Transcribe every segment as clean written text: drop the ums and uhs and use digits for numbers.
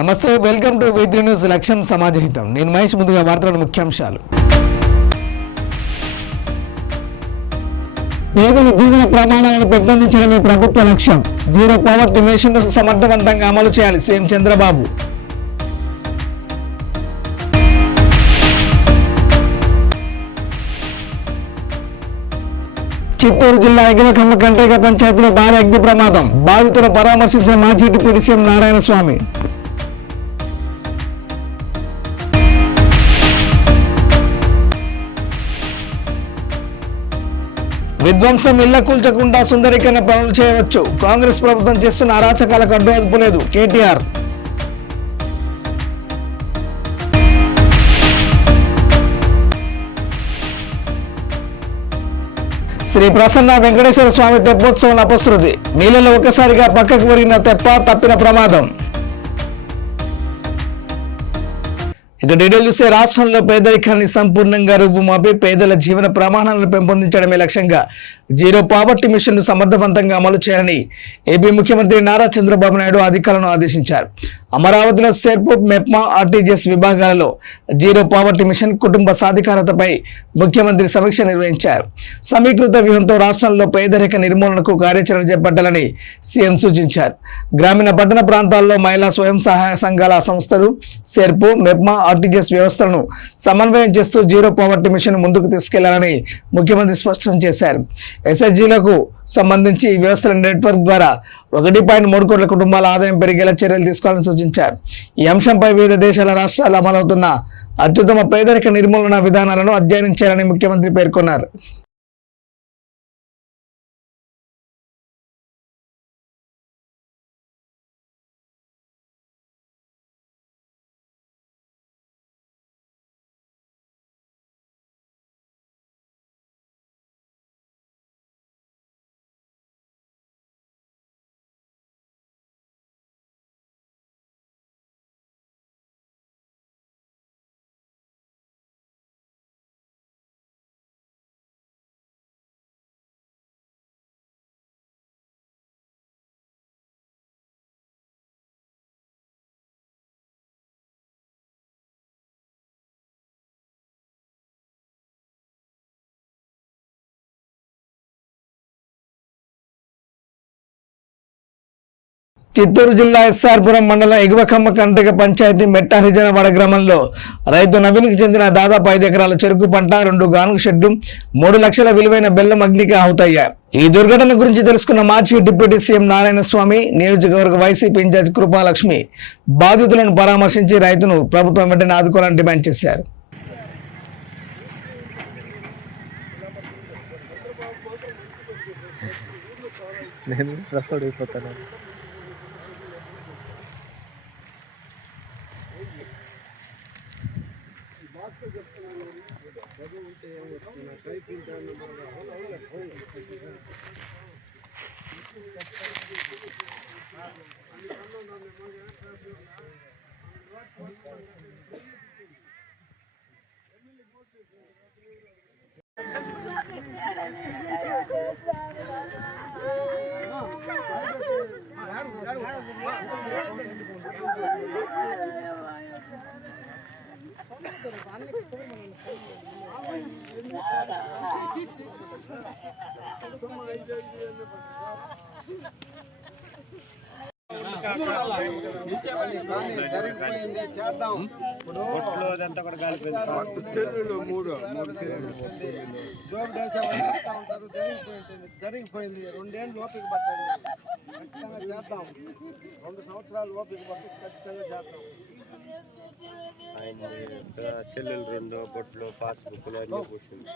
నమస్తే, welcome to V3 news లక్ష్యం సమాజహితం. నేను మహేష్. ముందుగా వార్తల ముఖ్యాంశాలు. పేదల జీవన ప్రమాణాలను పెంపొందించడమే ప్రభుత్వ లక్ష్యం. జీరో పావర్టీ మిషన్ సమర్థవంతంగా అమలు చేయాలి సీఎం చంద్రబాబు. చిత్తూరు జిల్లా ఎగవకమ్మ కండ్రిగ పంచాయతీలో భారీ అగ్ని ప్రమాదం. బాధితులను పరామర్శించిన మాజీ డిప్యూటీ సీఎం నారాయణస్వామి. విధ్వంసం ఇళ్ల కూల్చకుండా సుందరీకరణ పనులు చేయవచ్చు. కాంగ్రెస్ ప్రభుత్వం చేస్తున్న అరాచకాలకు అడ్డు అదుపులేదు కేటీఆర్. శ్రీ ప్రసన్న వెంకటేశ్వర స్వామి తెప్పోత్సవం అపశృతి. నీళ్ళలో ఒక్కసారిగా పక్కకు ఒరిగిన తెప్ప, తప్పిన ప్రమాదం. ఇక డీటెయిల్ చూస్తే రాష్ట్రంలో పేదరికాన్ని సంపూర్ణంగా రూపుమాపి పేదల జీవన ప్రమాణాలను పెంపొందించడమే లక్ష్యంగా జీరో పావర్టీ మిషన్ ను సమర్థవంతంగా అమలు చేయాలని ఏపీ ముఖ్యమంత్రి నారా చంద్రబాబు నాయుడు అధికారులను ఆదేశించారు. అమరావతిలో సెర్పు, మెప్మా, ఆర్టీజీఎస్ విభాగాలలో జీరో పావర్టీ మిషన్ కుటుంబ సాధికారతపై ముఖ్యమంత్రి సమీక్ష నిర్వహించారు. సమీకృత వ్యూహంతో రాష్ట్రంలో పేదరిక నిర్మూలనకు కార్యాచరణ చేపట్టాలని సీఎం సూచించారు. గ్రామీణ పట్టణ ప్రాంతాల్లో మహిళా స్వయం సహాయ సంఘాల సంస్థలు సెర్పు, మెప్మా, ఆర్టీజీఎస్ వ్యవస్థలను సమన్వయం చేస్తూ జీరో పావర్టీ మిషన్ ముందుకు తీసుకెళ్లాలని ముఖ్యమంత్రి స్పష్టం చేశారు. ఎస్ఎస్జీలకు సంబంధించి ఈ వ్యవస్థల నెట్వర్క్ ద్వారా 1.3 కోట్ల కుటుంబాల ఆదాయం పెరిగేలా చర్యలు తీసుకోవాలని సూచించారు. ఈ అంశంపై వివిధ దేశాల రాష్ట్రాలు అమలవుతున్న అత్యుత్తమ పేదరిక నిర్మూలన విధానాలను అధ్యయనం చేయాలని ముఖ్యమంత్రి పేర్కొన్నారు. చిత్తూరు జిల్లా ఎస్ఆర్పురం మండలం ఎగువకమ్మ కండ్రిగ పంచాయతీ మెట్ట హరిజనవాడ గ్రామంలో రైతు నవీన్కి చెందిన దాదాపు 5 ఎకరాల చెరుకు పంట, 2 గానుగ షెడ్లు, 3 లక్షల విలువైన బెల్లం అగ్నికి ఆహుతయ్యాయి. ఈ దుర్ఘటన గురించి తెలుసుకున్న మాజీ డిప్యూటీ సీఎం నారాయణస్వామి, నియోజకవర్గ వైసీపీ ఇన్ఛార్జ్ కృపాలక్ష్మి బాధితులను పరామర్శించి రైతును ప్రభుత్వం వెంటనే ఆదుకోవాలని డిమాండ్ చేశారు. జరిగిపోయింది. 2 ఏళ్ళు ఓపిక పట్టాలి, ఖచ్చితంగా చేద్దాం. 2 సంవత్సరాలు ఓపిక పట్టి ఖచ్చితంగా చేద్దాం. సెల్లులు 2 బొట్లు, పాస్బుక్లు అన్నీ కూర్చుంది.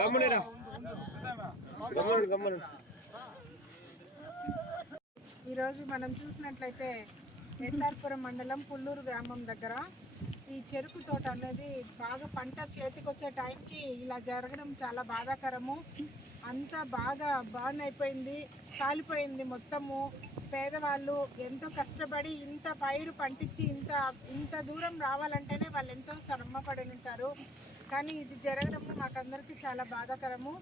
గమ్మునేరా గమ్మును. ఈరోజు మనం చూసినట్లయితే ఎస్ఆర్పురం మండలం పుల్లూరు గ్రామం దగ్గర ఈ చెరుకు తోట అనేది బాగా పంట చేతికొచ్చే టైంకి ఇలా జరగడం చాలా బాధాకరము. అంతా బాగా బర్న్ అయిపోయింది, కాలిపోయింది మొత్తము. పేదవాళ్ళు ఎంతో కష్టపడి ఇంత పైరు పండించి ఇంత దూరం రావాలంటేనే వాళ్ళు ఎంతో శ్రమపడి ఉంటారు. కానీ ఇది జరగడం మాకందరికీ చాలా బాధాకరము.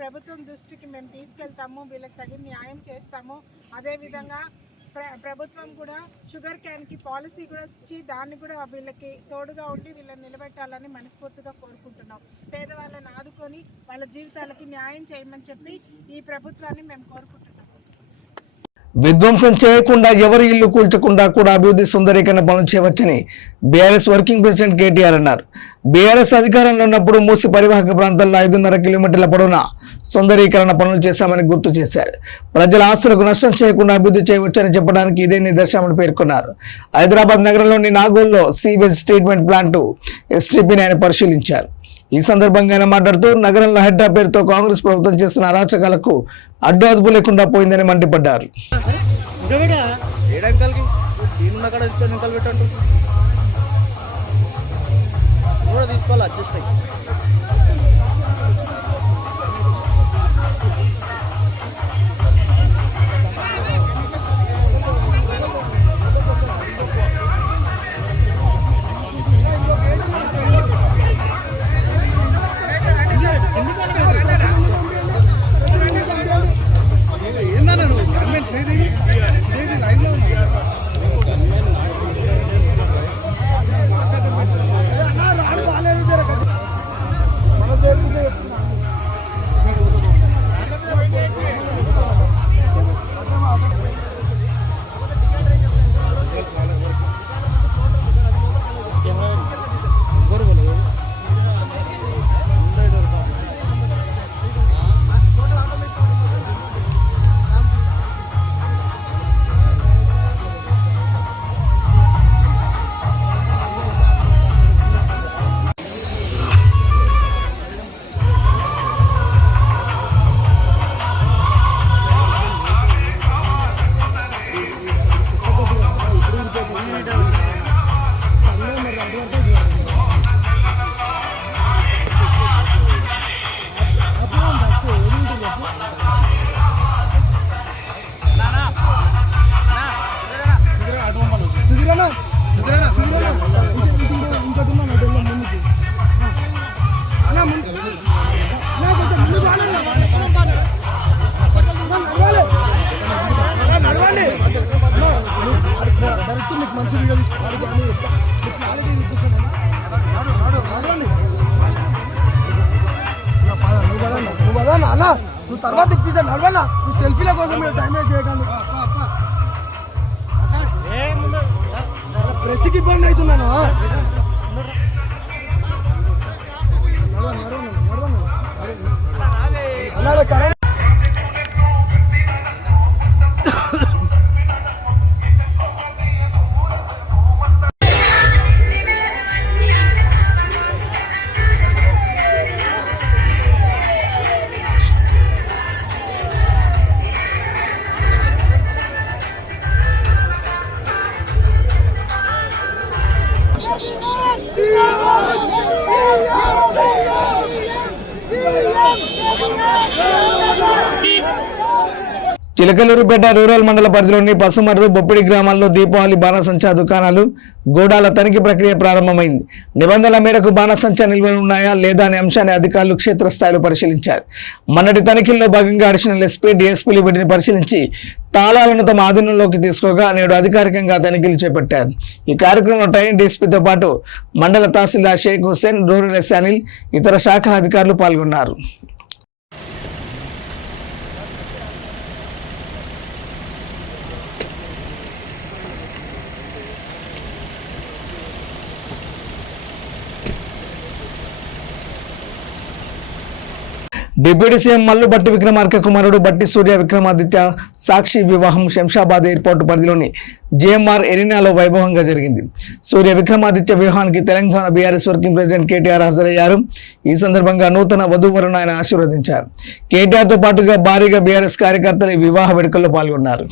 ప్రభుత్వం దృష్టికి మేము తీసుకెళ్తాము, వీళ్ళకి తగిన న్యాయం చేస్తాము. అదేవిధంగా ప్రభుత్వం కూడా షుగర్ క్యాన్కి పాలసీ కూడా ఇచ్చి దాన్ని కూడా వీళ్ళకి తోడుగా ఉండి వీళ్ళని నిలబెట్టాలని మనస్ఫూర్తిగా కోరుకుంటున్నాం. పేదవాళ్ళని ఆదుకొని వాళ్ళ జీవితాలకి న్యాయం చేయమని చెప్పి ఈ ప్రభుత్వాన్ని మేము కోరుకుంటున్నాం. విధ్వంసం చేయకుండా ఎవరి ఇల్లు కూల్చకుండా కూడా అభివృద్ధి సుందరీకరణ పనులు చేయవచ్చని బీఆర్ఎస్ వర్కింగ్ ప్రెసిడెంట్ కేటీఆర్ అన్నారు. బీఆర్ఎస్ అధికారంలో ఉన్నప్పుడు మూసి పరివాహక ప్రాంతాల్లో 5.5 కిలోమీటర్ల పొడవున సుందరీకరణ పనులు చేశామని గుర్తు చేశారు. ప్రజల ఆస్తులకు నష్టం చేయకుండా అభివృద్ధి చేయవచ్చని చెప్పడానికి ఇదే నిదర్శనమని పేర్కొన్నారు. హైదరాబాద్ నగరంలోని నాగోల్లో సీవేజ్ ట్రీట్మెంట్ ప్లాంట్ ఎస్టీపీని ఆయన పరిశీలించారు. ఈ సందర్భంగా ఆయన మాట్లాడుతూ నగరంలో హెడ్డా పేరుతో కాంగ్రెస్ ప్రభుత్వం చేస్తున్న అరాచకాలకు అడ్డు అదుపు లేకుండా పోయిందని మండిపడ్డారు. తీసుకోవాలి అడ్జస్ట్ అయ్యి మంచి వీడియో తీసుకోవాలి క్లారిటీ చూపిస్తాను. నువ్వు అదా అన్న నువ్వు తర్వాత ఇప్పిస్తాను నడవన్నా. నువ్వు సెల్ఫీల కోసం మీరు టైం వేస్ట్ చేయకండి. ప్రెస్కి ఇబ్బంది అవుతున్నాను. కరెక్ట్ చిలకలూరుపేట రూరల్ మండల పరిధిలోని పసుమర్రు బొప్పిడి గ్రామాల్లో దీపావళి బాణసంచా దుకాణాలు గోడాల తనిఖీ ప్రక్రియ ప్రారంభమైంది. నిబంధనల మేరకు బాణసంచా నిల్వలు ఉన్నాయా లేదా అనే అంశాన్ని అధికారులు క్షేత్రస్థాయిలో పరిశీలించారు. మొన్నటి తనిఖీల్లో భాగంగా అడిషనల్ ఎస్పీ డిఎస్పీలు వీటిని పరిశీలించి తాళాలను తమ ఆధీనంలోకి తీసుకోగా నేడు అధికారికంగా తనిఖీలు చేపట్టారు. ఈ కార్యక్రమంలో ట్రైన్ డీఎస్పీతో పాటు మండల తహసీల్దార్ షేక్ హుస్సేన్, రూరల్ ఎస్ అనిల్, ఇతర శాఖల అధికారులు పాల్గొన్నారు. డిప్యూటీ సీఎం మల్లు బట్టి విక్రమార్క కుమారుడు బట్టి సూర్య విక్రమాదిత్య సాక్షి వివాహం శంషాబాద్ ఎయిర్పోర్టు పరిధిలోని జేఎంఆర్ ఎరీనాలో వైభవంగా జరిగింది. సూర్య విక్రమాదిత్య వివాహానికి Telangana BRS working president KTR హాజరయ్యారు. ఈ సందర్భంగా నూతన వధూవరులను ఆయన ఆశీర్వదించారు. కేటీఆర్తో పాటుగా భారీగా బీఆర్ఎస్ కార్యకర్తలు ఈ వివాహ వేడుకల్లో పాల్గొన్నారు.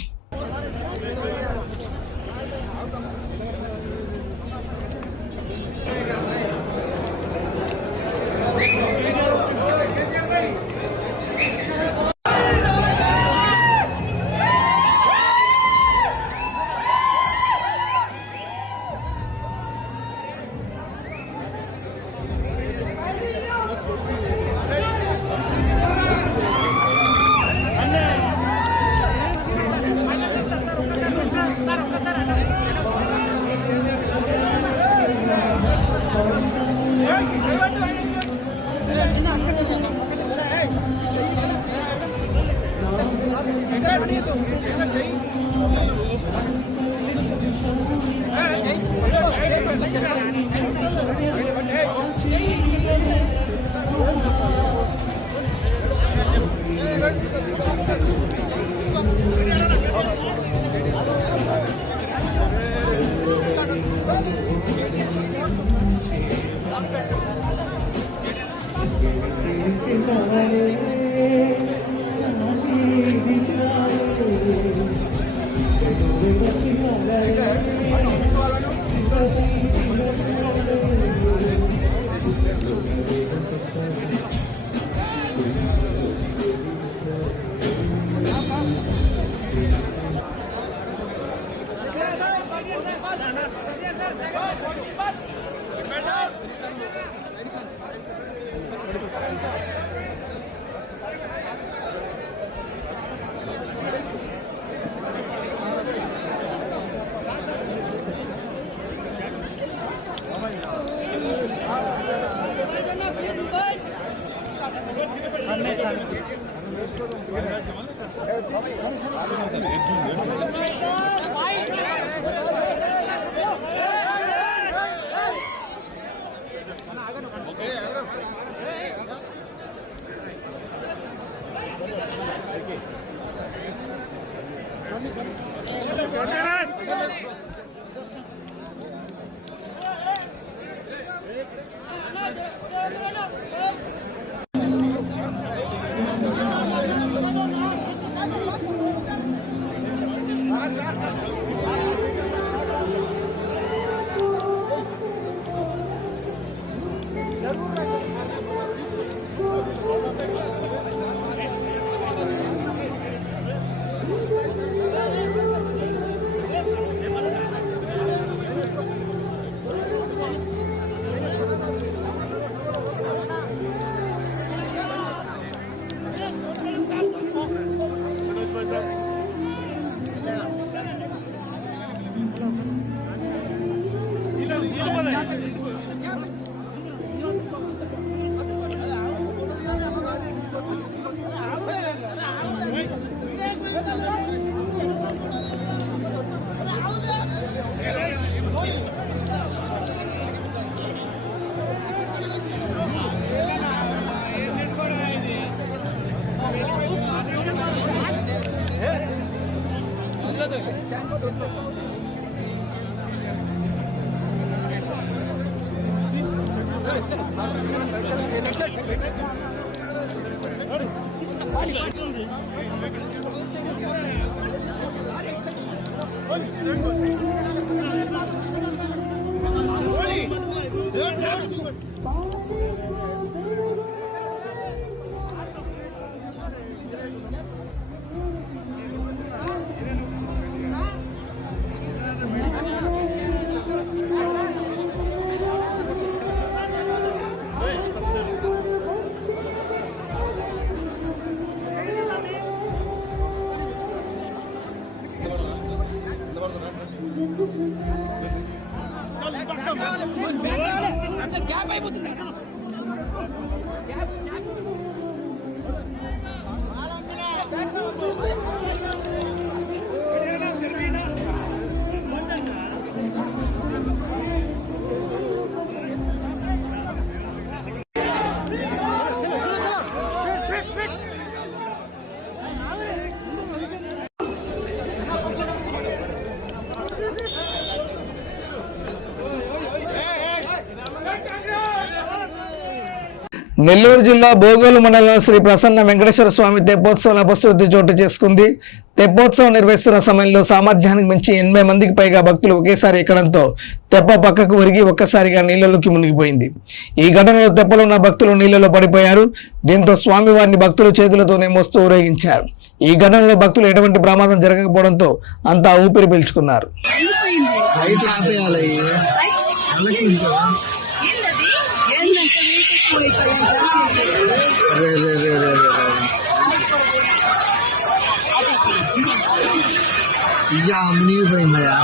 నెల్లూరు జిల్లా బోగోలు మండలం శ్రీ ప్రసన్న వెంకటేశ్వర స్వామి తెప్పోత్సవం అపశృతి చోటు చేసుకుంది. తెప్పోత్సవం నిర్వహిస్తున్న సమయంలో సామర్థ్యానికి మించి 80 మందికి పైగా భక్తులు ఒకేసారి ఎక్కడంతో తెప్ప పక్కకు ఒరిగి ఒక్కసారిగా నీళ్లలోకి మునిగిపోయింది. ఈ ఘటనలో తెప్పలో ఉన్న భక్తులు నీళ్లలో పడిపోయారు. దీంతో స్వామివారిని భక్తులు చేతులతోనే మోస్తూ ఊరేగించారు. ఈ ఘటనలో భక్తులు ఎటువంటి ప్రమాదం జరగకపోవడంతో అంతా ఊపిరి పీల్చుకున్నారు. మునిగిపోయిందయా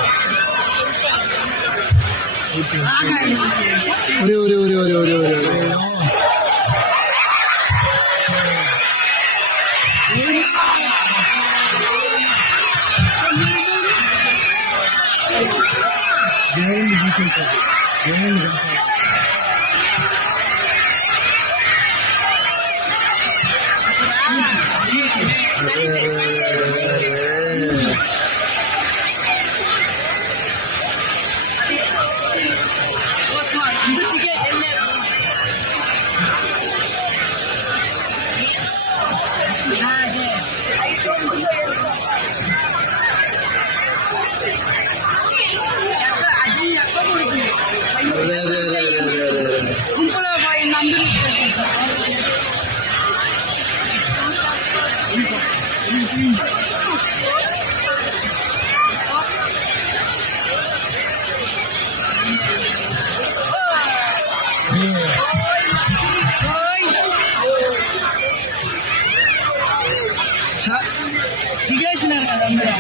దిగేసినారు కదా అందరూ.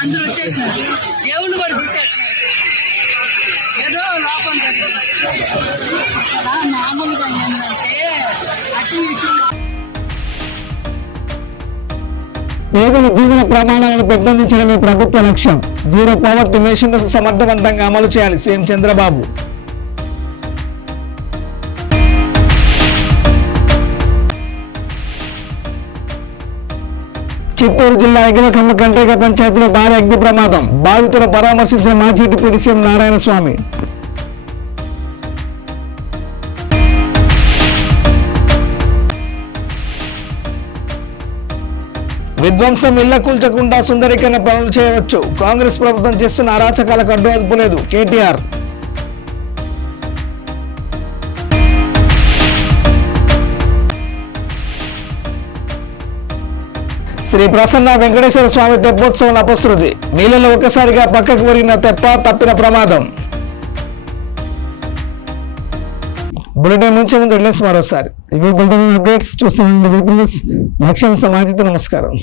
అందరూ వచ్చేసినారు. దేవుళ్ళు కూడా తీసేస్తున్నారు. ఏదో లోపం మామూలుగా ఏంటంటే అటు ఇటు పేదల జీవన ప్రమాణాలను పెంపొందించడమే ప్రభుత్వ లక్ష్యం. జీరో పావర్టీ మిషన్ సమర్థవంతంగా అమలు చేయాలి సీఎం చంద్రబాబు. చిత్తూరు జిల్లా ఎగిరకమ్మ కండ్రిక పంచాయతీలో భారీ అగ్ని ప్రమాదం. బాధితులను పరామర్శించిన మాజీ డిప్యూటీ సీఎం నారాయణ స్వామి. విధ్వంసం ఇళ్ల కూల్చకుండా సుందరీకరణ పనులు చేయవచ్చు. కాంగ్రెస్ ప్రభుత్వం చేస్తున్న అరాచకాలకు అడ్డు అదుపులేదు కేటీఆర్. శ్రీ ప్రసన్న వెంకటేశ్వర స్వామి తెప్పోత్సవం అపశృతి. నీళ్ళలో ఒక్కసారిగా పక్కకు ఒరిగిన తెప్ప, తప్పిన ప్రమాదం. బులెటిన్ నుంచి ముందు మరోసారి ఇవి బులెటిన్ అప్డేట్స్ చూస్తున్నాం. లక్ష్యం సమాజిత. నమస్కారం.